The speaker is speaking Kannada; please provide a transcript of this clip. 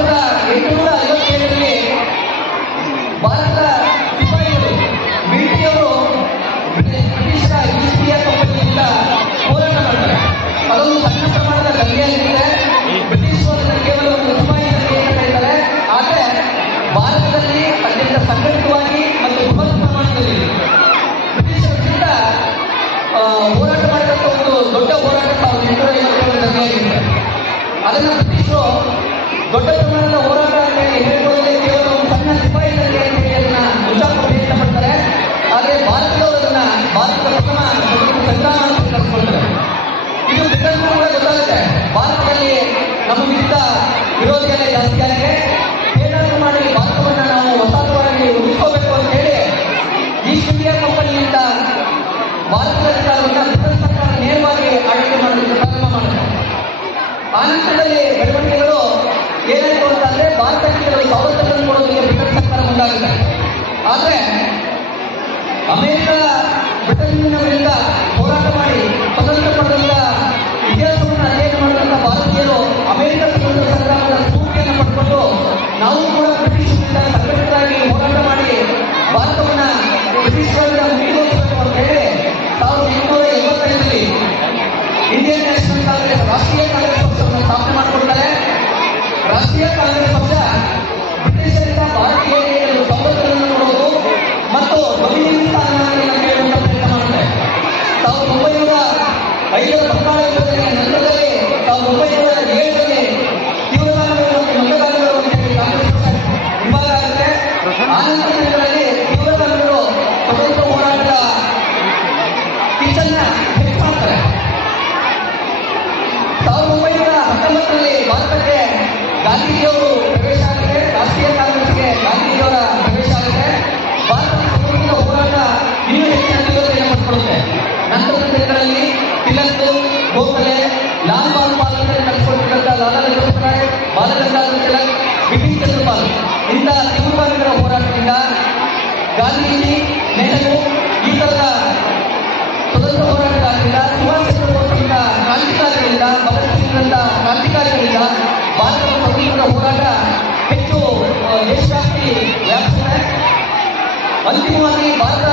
1857ರಲ್ಲಿ ಭಾರತ ಸಿಪಾಯಿಗಳು ಮಿಲಿಟರಿಯವರು ಬ್ರಿಟಿಷರ ಈಸ್ಟ್ ಇಂಡಿಯಾ ಕಂಪನಿಯಿಂದ ಹೋರಾಟ ಮಾಡ್ತಾರೆ. ಅದೊಂದು ಸಣ್ಣ ಪ್ರಮಾಣದ ದಂಗೆಯಾಗಿದೆ. ಬ್ರಿಟಿಷರು ಕೇವಲ ಒಂದು ಸಿಪಾಯಿ ದಂಗೆ ಅಂತ ಕರೀತಾರೆ. ಆದರೆ ಭಾರತದಲ್ಲಿ ಅತ್ಯಂತ ಸಂಘಟಿತವಾಗಿ ಮತ್ತು ಬೃಹತ್ ಪ್ರಮಾಣದಲ್ಲಿ ಬ್ರಿಟಿಷರ ವಿರುದ್ಧ ಹೋರಾಟ ಮಾಡಿದಂಥ ಒಂದು ದೊಡ್ಡ ಹೋರಾಟ 1857 ದಂಗೆಯಾಗಿದೆ. ಅದನ್ನು ಬ್ರಿಟಿಷರು ದೊಡ್ಡ ಪ್ರಮಾಣದ ಹೋರಾಟ ಅಂತ ಹೇಳ್ಕೊಳ್ಳದೆ ಕೇವಲ ಒಂದು ಸಣ್ಣ ಸಿಪಾಯಿ ದಂಗೆ ಅಂತ ಹೇಳಿ ಅದನ್ನ ಮುಚ್ಚಾಕ ಪ್ರಯತ್ನ ಪಡ್ತಾರೆ. ಆದರೆ ಭಾರತದವರು ಅದನ್ನ ಭಾರತದ ಪ್ರಥಮ ಸಂಗ್ರಾಮ ಅಂತ ಕರೆಸ್ಕೊಳ್ತಾರೆ. ಇದು ಬ್ರಿಟನ್ ಕೂಡ ಗೊತ್ತಾಗುತ್ತೆ. ಭಾರತದಲ್ಲಿ ನಮ್ಮ ವಿರುದ್ಧ ವಿರೋಧಿಗಳೇ ಜಾಸ್ತಿ ಆಗಿದೆ, ಏನಾದರೂ ಮಾಡಿ ಭಾರತವನ್ನು ನಾವು ವಸಾಹತುವಾಗಿ ಉಳಿಸ್ಕೋಬೇಕು ಅಂತ ಹೇಳಿ ಈಸ್ಟ್ ಇಂಡಿಯಾ ಕಂಪನಿಯಿಂದ ಭಾರತದ ಅಧಿಕಾರವನ್ನು ಬ್ರಿಟನ್ ಸರ್ಕಾರ ನೇರವಾಗಿ ಆಡಳಿತ ಮಾಡಲಿಕ್ಕೆ ಪ್ರಾರಂಭ ಮಾಡುತ್ತೆ. ಆ ನಂತರದಲ್ಲಿ ಬೆಳವಣಿಗೆಗಳು ಏನಾಯಿತು ಅಂತಂದ್ರೆ ಭಾರತಕ್ಕೆ ಕೆಲವು ಸವಲತ್ತುಗಳನ್ನು ಕೊಡೋದಕ್ಕೆ ಬ್ರಿಟನ್ ಸರ್ಕಾರ ಮುಂದಾಗುತ್ತೆ. ಆದರೆ ಅಮೆರಿಕ ಬ್ರಿಟನ್ನಿನ ವಿರುದ್ಧ ಹೋರಾಟ ಮಾಡಿ ಸ್ವತಂತ್ರ ಪಡೆದಂತ ಇತಿಹಾಸವನ್ನು ಅಧ್ಯಯನ ಮಾಡಿದಂಥ ಭಾರತೀಯರು ಅಮೆರಿಕ ಸ್ವತಂತ್ರ ಸಂಗ್ರಾಮದ ಸ್ಫೂರ್ತಿಯನ್ನು ಪಡ್ಕೊಂಡು ನಾವು ಕೂಡ ಬ್ರಿಟಿಷರಿಂದ ಸಂಘಟಿತರಾಗಿ ಹೋರಾಟ ಮಾಡಿ ಭಾರತವನ್ನು ಬ್ರಿಟಿಷರಿಂದ ಮುಗಿದೋಗಿಸಬೇಕು ಅಂತ ಹೇಳಿ 1885ರಲ್ಲಿ ಇಂಡಿಯನ್ ನ್ಯಾಷನಲ್ ಕಾಂಗ್ರೆಸ್ ರಾಷ್ಟ್ರೀಯ ಕಾಂಗ್ರೆಸ್ ಪಕ್ಷವನ್ನು ಸ್ಥಾಪನೆ ಮಾಡಿಕೊಡ್ತಾರೆ. ರಾಷ್ಟ್ರೀಯ ಕಾಂಗ್ರೆಸ್ ಪಕ್ಷ ಬ್ರಿಟಿಷರಿಂದ ಭಾರತೀಯರಿಗೆ ಸವಲತ್ತುಗಳನ್ನು ಕೊಡುವುದು ಮತ್ತು ಬದಿಯಲ್ಲಿ ಸ್ಥಾನಮಾನಗಳನ್ನು ಕೇಳುವಂತ ಪ್ರಯತ್ನ ಮಾಡುತ್ತೆ. 1905ರ ಬಂಗಾಳ ಯುದ್ಧದಲ್ಲಿ ನಂತರದಲ್ಲಿ 1907ರಲ್ಲಿ ತೀವ್ರಗಾಮಿಗಳು ಮತ್ತು ಮಂದಗಾಮಿಗಳು ಅಂತ ಹೇಳಿ ಕಾಂಗ್ರೆಸ್ ಪಕ್ಷ ವಿಭಾಗ ಆಗುತ್ತೆ. ಆ ನಂತರ ದಿನಗಳಲ್ಲಿ ತೀವ್ರಗಾಮಿಗಳು ಸ್ವತಂತ್ರ ಹೋರಾಟದ ಕಿಚ್ಚನ್ನ ಹೆಚ್ಚು ಮಾಡ್ತಾರೆ. 1919ರಲ್ಲಿ ಭಾರತಕ್ಕೆ ಗಾಂಧೀಜಿಯವರು ಪ್ರವೇಶ ಆಗುತ್ತೆ. ರಾಷ್ಟ್ರೀಯ ಕಾಂಗ್ರೆಸ್ಗೆ ಗಾಂಧೀಜಿಯವರ ಪ್ರವೇಶ ಆಗುತ್ತೆ. ಭಾರತದ ಸ್ವತಂತ್ರ ಹೋರಾಟ ಇನ್ನೂ ಹೆಚ್ಚಿನ ತೀವ್ರತೆಯನ್ನು ಪಡ್ಕೊಳ್ಳುತ್ತೆ. ನಂತರದ ದಿನಗಳಲ್ಲಿ ತಿಲಕ್, ಗೋಖಲೆ, ಲಾಲ್ ಬಾಲ್ ಅಂತ ಕರೆಸಿಕೊಂಡಿದ್ದಂಥ ಲಾಲಾ ಲಜಪತ್ ರಾಯ್, ಬಾಲಗಂಗಾಧರ ತಿಲಕ್, ಬಿಪಿನ್ ಚಂದ್ರಪಾಲ್ ಇಂಥ ತೀವ್ರಗಾಮಿಗಳ ಹೋರಾಟದಿಂದ ಗಾಂಧೀಜಿ, ನೆಹರು ಈ ಥರದ ಸ್ವತಂತ್ರ ಹೋರಾಟಗಾರರಿಂದ, ಸುಭಾಷ್ ಚಂದ್ರ ಬೋಸ್ರಿಂದ ಕ್ರಾಂತಿಕಾರಿಗಳಿಂದ, ಭಗತ್ ಸಿಂಗ್ರಂತ ಕ್ರಾಂತಿಕಾರಿಗಳಿಂದ ಭಾರತದ ಸ್ವತಂತ್ರ ಹೋರಾಟ ಹೆಚ್ಚು ದೇಶವ್ಯಾಪಿ ವ್ಯಾಪಿಸಿದೆ. ಅಂತಿಮವಾಗಿ ಭಾರತ